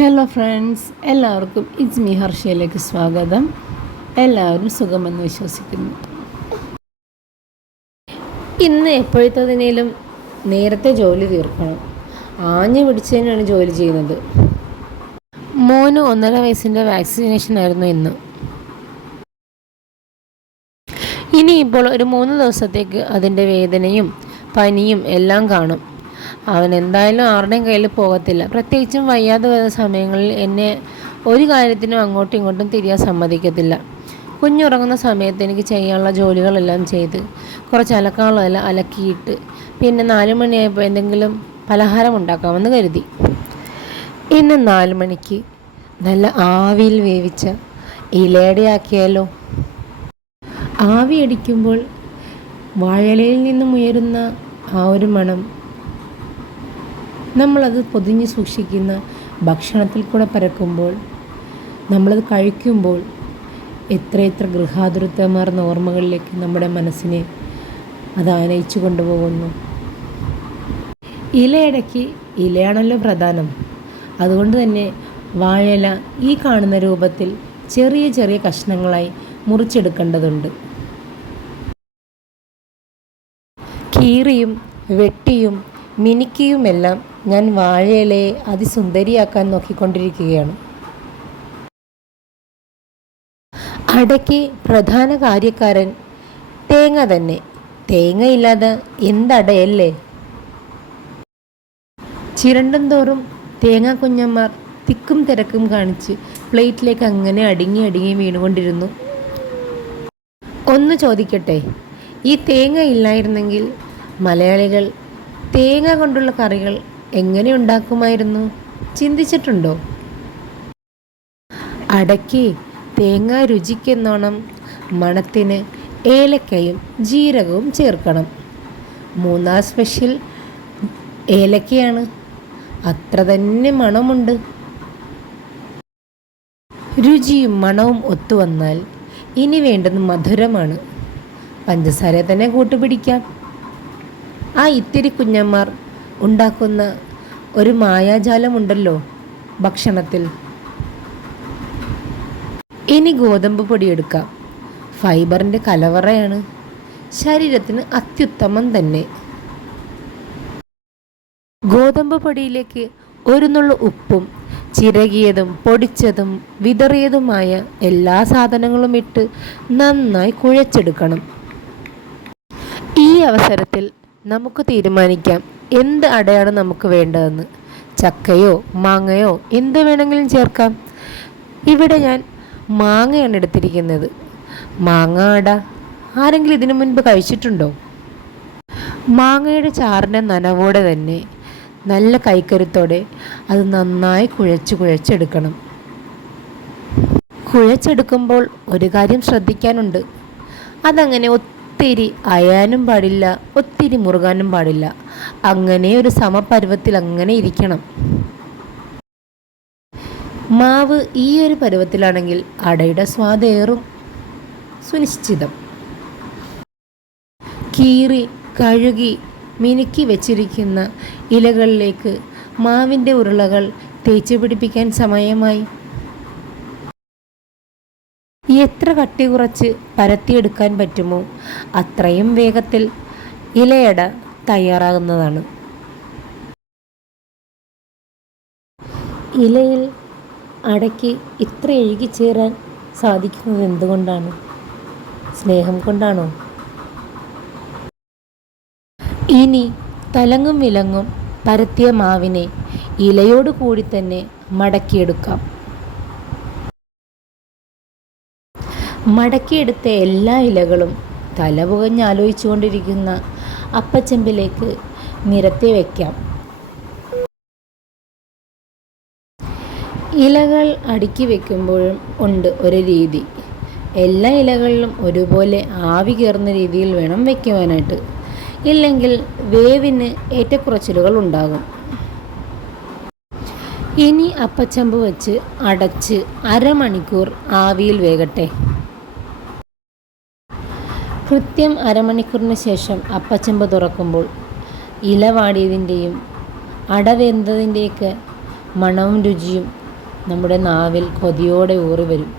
Hello friends, എല്ലാവർക്കും it's me ഹർഷയിലേക്ക് സ്വാഗതം. എല്ലാവരും സുഖമെന്ന് വിശ്വസിക്കുന്നു. ഇന്ന് എപ്പോഴത്തതിനേലും നേരത്തെ ജോലി തീർക്കണം. ആഞ്ഞു പിടിച്ചതിനാണ് ജോലി ചെയ്യുന്നത്. മോന് 1.5 വയസ്സിൻ്റെ വാക്സിനേഷൻ ആയിരുന്നു ഇന്ന്. ഇനിയിപ്പോൾ ഒരു 3 ദിവസത്തേക്ക് അതിൻ്റെ വേദനയും പനിയും എല്ലാം കാണും. അവൻ എന്തായാലും ആരുടെയും കയ്യിൽ പോകത്തില്ല. പ്രത്യേകിച്ചും വയ്യാതെ വരുന്ന സമയങ്ങളിൽ എന്നെ ഒരു കാര്യത്തിനും അങ്ങോട്ടും ഇങ്ങോട്ടും തിരിയാൻ സമ്മതിക്കത്തില്ല. കുഞ്ഞുറങ്ങുന്ന സമയത്ത് എനിക്ക് ചെയ്യാനുള്ള ജോലികളെല്ലാം ചെയ്ത് കുറച്ച് അലക്കാനുള്ളതെല്ലാം അലക്കിയിട്ട് പിന്നെ 4 മണിയായപ്പോൾ എന്തെങ്കിലും പലഹാരം ഉണ്ടാക്കാമെന്ന് കരുതി. ഇന്ന് 4 മണിക്ക് നല്ല ആവിയിൽ വേവിച്ച ഇലയടയാക്കിയാലോ. ആവി അടിക്കുമ്പോൾ വാഴയിലയിൽ നിന്നും ഉയരുന്ന ആ ഒരു മണം നമ്മളത് പൊതിഞ്ഞ് സൂക്ഷിക്കുന്ന ഭക്ഷണത്തിൽ കൂടെ പരക്കുമ്പോൾ, നമ്മളത് കഴിക്കുമ്പോൾ എത്രയെത്ര ഗൃഹാതുരത്വമാർന്ന ഓർമ്മകളിലേക്ക് നമ്മുടെ മനസ്സിനെ അത് ആനയിച്ചു കൊണ്ടുപോകുന്നു. ഇലയടയ്ക്ക് ഇലയാണല്ലോ പ്രധാനം. അതുകൊണ്ട് തന്നെ വാഴയില ഈ കാണുന്ന രൂപത്തിൽ ചെറിയ ചെറിയ കഷ്ണങ്ങളായി മുറിച്ചെടുക്കേണ്ടതുണ്ട്. കീറിയും വെട്ടിയും മിനുക്കിയുമെല്ലാം ഞാൻ വാഴയിലയെ അതിസുന്ദരിയാക്കാൻ നോക്കിക്കൊണ്ടിരിക്കുകയാണ്. അടയ്ക്ക് പ്രധാന കാര്യക്കാരൻ തേങ്ങ തന്നെ. തേങ്ങയില്ലാതെ എന്തടയല്ലേ. ചിരണ്ടും തോറും തേങ്ങാ കുഞ്ഞന്മാർ തിക്കും തിരക്കും കാണിച്ച് പ്ലേറ്റിലേക്ക് അങ്ങനെ അടുങ്ങി അടുങ്ങി വീണുകൊണ്ടിരുന്നു. ഒന്ന് ചോദിക്കട്ടെ, ഈ തേങ്ങ ഇല്ലായിരുന്നെങ്കിൽ മലയാളികൾ തേങ്ങ കൊണ്ടുള്ള കറികൾ എങ്ങനെ ഉണ്ടാക്കുമായിരുന്നു? ചിന്തിച്ചിട്ടുണ്ടോ? അടയ്ക്ക് തേങ്ങ രുചിക്കെന്നോണം മണത്തിന് ഏലക്കയും ജീരകവും ചേർക്കണം. മൂന്നാർ സ്പെഷ്യൽ ഏലക്കയാണ്. അത്ര തന്നെ മണമുണ്ട്. രുചിയും മണവും ഒത്തുവന്നാൽ ഇനി വേണ്ടത് മധുരമാണ്. പഞ്ചസാര തന്നെ കൂട്ടുപിടിക്കാം. ആ ഇത്തിരി കുഞ്ഞന്മാർ ഉണ്ടാക്കുന്ന ഒരു മായാജാലമുണ്ടല്ലോ ഭക്ഷണത്തിൽ. ഇനി ഗോതമ്പ് പൊടി എടുക്കാം. ഫൈബറിൻ്റെ കലവറയാണ്. ശരീരത്തിന് അത്യുത്തമം തന്നെ. ഗോതമ്പ് പൊടിയിലേക്ക് ഒരു നുള്ളു ഉപ്പും ചിരകിയതും പൊടിച്ചതും വിതറിയതുമായ എല്ലാ സാധനങ്ങളും ഇട്ട് നന്നായി കുഴച്ചെടുക്കണം. ഈ അവസരത്തിൽ നമുക്ക് തീരുമാനിക്കാം എന്ത് അടയാണ് നമുക്ക് വേണ്ടതെന്ന്. ചക്കയോ മാങ്ങയോ എന്ത് വേണമെങ്കിലും ചേർക്കാം. ഇവിടെ ഞാൻ മാങ്ങയാണ് എടുത്തിരിക്കുന്നത്. മാങ്ങ അട ആരെങ്കിലും ഇതിനു മുൻപ് കഴിച്ചിട്ടുണ്ടോ? മാങ്ങയുടെ ചാറിൻ്റെ നനവോടെ തന്നെ നല്ല കൈക്കരുത്തോടെ അത് നന്നായി കുഴച്ചെടുക്കണം. കുഴച്ചെടുക്കുമ്പോൾ ഒരു കാര്യം ശ്രദ്ധിക്കാനുണ്ട്. അതങ്ങനെ ഒത്തിരി അയാനും പാടില്ല, ഒത്തിരി മുറുകാനും പാടില്ല. അങ്ങനെ ഒരു സമപരുവത്തിൽ അങ്ങനെ ഇരിക്കണം. മാവ് ഈ ഒരു പരുവത്തിലാണെങ്കിൽ അടയുടെ സ്വാദേറും സുനിശ്ചിതം. കീറി കഴുകി മിനുക്കി വെച്ചിരിക്കുന്ന ഇലകളിലേക്ക് മാവിൻ്റെ ഉരുളകൾ തേച്ച് പിടിപ്പിക്കാൻ സമയമായി. എത്ര കട്ടി കുറച്ച് പരത്തിയെടുക്കാൻ പറ്റുമോ അത്രയും വേഗത്തിൽ ഇലയട തയ്യാറാകുന്നതാണ്. ഇലയിൽ അടയ്ക്ക് ഇത്ര ഇഴുകിച്ചേരാൻ സാധിക്കുന്നത് എന്തുകൊണ്ടാണ്? സ്നേഹം കൊണ്ടാണോ? ഇനി തലങ്ങും വിലങ്ങും പരത്തിയ മാവിനെ ഇലയോട് കൂടി തന്നെ മടക്കിയെടുക്കാം. മടക്കിയെടുത്ത എല്ലാ ഇലകളും തലപുകഞ്ഞാലോചിച്ചു കൊണ്ടിരിക്കുന്ന അപ്പച്ചെമ്പിലേക്ക് നിരത്തി വയ്ക്കാം. ഇലകൾ അടുക്കി വയ്ക്കുമ്പോഴും ഉണ്ട് ഒരു രീതി. എല്ലാ ഇലകളിലും ഒരുപോലെ ആവി കയറുന്ന രീതിയിൽ വേണം വയ്ക്കുവാനായിട്ട്. ഇല്ലെങ്കിൽ വേവിന് ഏറ്റക്കുറച്ചിലുകൾ ഉണ്ടാകും. ഇനി അപ്പച്ചെമ്പ് വെച്ച് അടച്ച് 1/2 മണിക്കൂർ ആവിയിൽ വേകട്ടെ. കൃത്യം 1/2 മണിക്കൂറിന് ശേഷം അപ്പച്ചെമ്പ് തുറക്കുമ്പോൾ ഇല വാടിയതിൻ്റെയും അട വെന്തതിൻ്റെയൊക്കെ മണവും രുചിയും നമ്മുടെ നാവിൽ കൊതിയോടെ ഊറി വരും.